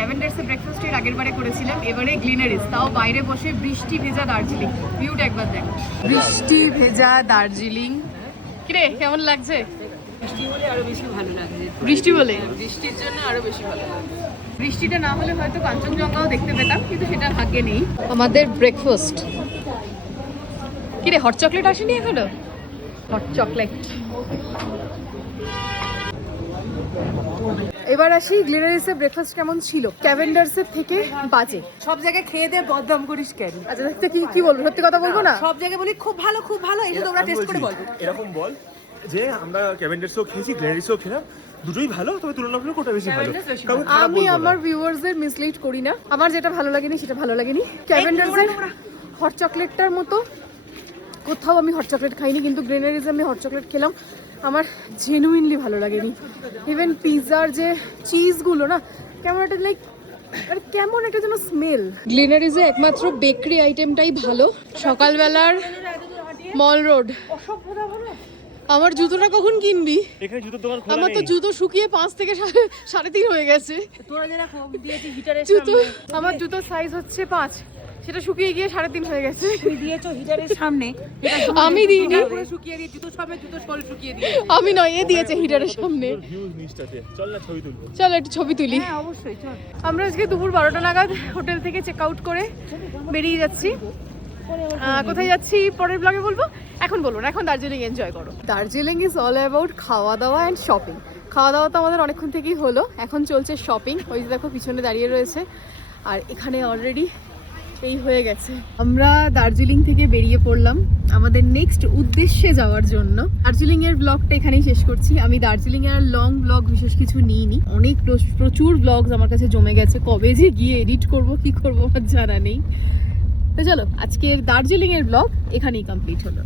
ক্যাভেন্ডার্সে ব্রেকফাস্টের আগের বারে করেছিলাম, এবারে গ্লিনারিস, তাও বাইরে বসে বৃষ্টি ভেজা দার্জিলিং। ভিউটা একবার দেখ, বৃষ্টি ভেজা দার্জিলিং। কিরে কেমন লাগছে? বৃষ্টি হলে আরো বেশি ভালো লাগছে। বৃষ্টি বলে বৃষ্টির জন্য আরো বেশি ভালো লাগছে। বৃষ্টিটা না হলে হয়তো কাঞ্চনজঙ্ঘাও দেখতে পেতাম, কিন্তু সেটা ভাগ্যে নেই। আমাদের ব্রেকফাস্ট। কিরে হট চকলেট আসেনি এখনো? Hot chocolate. এবার আসি গ্লিনারিসের ব্রেকফাস্ট কেমন ছিল। ক্যাভেন্ডার্সের থেকে বাজে। সব জায়গায় খেয়ে দিয়ে বদনাম করিস কেন? আচ্ছা দেখতে কি বলবো, সত্যি কথা বলবো না? সব জায়গায় বলি খুব ভালো খুব ভালো, এসে তোমরা টেস্ট করে বলবো। এরকম বল যে আমরা ক্যাভেন্ডার্সও খেয়েছি, গ্ল্যাডিসও খেলাম, দুটোই ভালো, তবে তুলনামূলক কোটা বেশি ভালো। কারণ খারাপ আমি বলবো না। আমার ভিউয়ার্সদের মিসলিড করি না। আমার যেটা ভালো লাগেনি সেটা ভালো লাগেনি। ক্যাভেন্ডার্সের হট চকলেটটার মতো কোথাও আমি হট চকলেট খাইনি, কিন্তু গ্লিনারিসে আমি হট চকলেট খেলাম, আমার জেনুইনলি ভালো লাগেনি। ইভেন পিৎজার যে চিজগুলো না, কেমন একটা লাইক কেমন একটা যেন স্মেল। গ্লিনারিসে একমাত্র বেকারি আইটেমটাই ভালো। সকালবেলার মল রোড। আমার জুতোটা কখন কিনবি? এখানে জুতোর দোকান খোলা আমার তো নেই। জুতো শুকিয়ে 5 থেকে 3.5 হয়ে গেছে। তোরা যারা কম দিয়েছি হিটারের জুতো সামনে, আমার জুতোর সাইজ হচ্ছে 5, সেটা শুকিয়ে গিয়ে 3.5 হয়ে গেছে। তুমি দিয়েছো হিটারের সামনে, আমি দিইনি, পুরো শুকিয়ে দিয়ে জুতো সবে জুতো সোল শুকিয়ে দিয়ে। আমি নয়, এ দিয়েছে হিটারের সামনে। তোর ভিউজ নিচটাতে চল না ছবি তুলবো। চল একটু ছবি তুলি। হ্যাঁ অবশ্যই চল। আমরা আজকে দুপুর 12টা নাগাদ হোটেল থেকে চেক আউট করে বেরিয়ে যাচ্ছি। কোথায় যাচ্ছি পরের ব্লগে বলবো, এখন বলবো না, এখন দার্জিলিং এনজয় করো। দার্জিলিং ইজ অল অ্যাবাউট খাওয়া দাওয়া অ্যান্ড শপিং। খাওয়া দাওয়া তো আমাদের অনেকক্ষণ থেকেই হলো, এখন চলছে শপিং। ওই যে দেখো পিছনে দাঁড়িয়ে রয়েছে, আর এখানে অলরেডি এই হয়ে গেছে। আমরা দার্জিলিং থেকে বেরিয়ে পড়লাম আমাদের নেক্সট উদ্দেশ্যে যাওয়ার জন্য। দার্জিলিং এর ব্লগটা এখানেই শেষ করছি। আমি দার্জিলিং এর লং ব্লগ বিশেষ কিছু নিইনি, অনেক প্রচুর ব্লগস আমার কাছে জমে গেছে। কবে যে গিয়ে এডিট করব কি করবো আমার জানা নেই। তো চলো আজকের দার্জিলিং এর ব্লগ এখানেই কমপ্লিট হলো।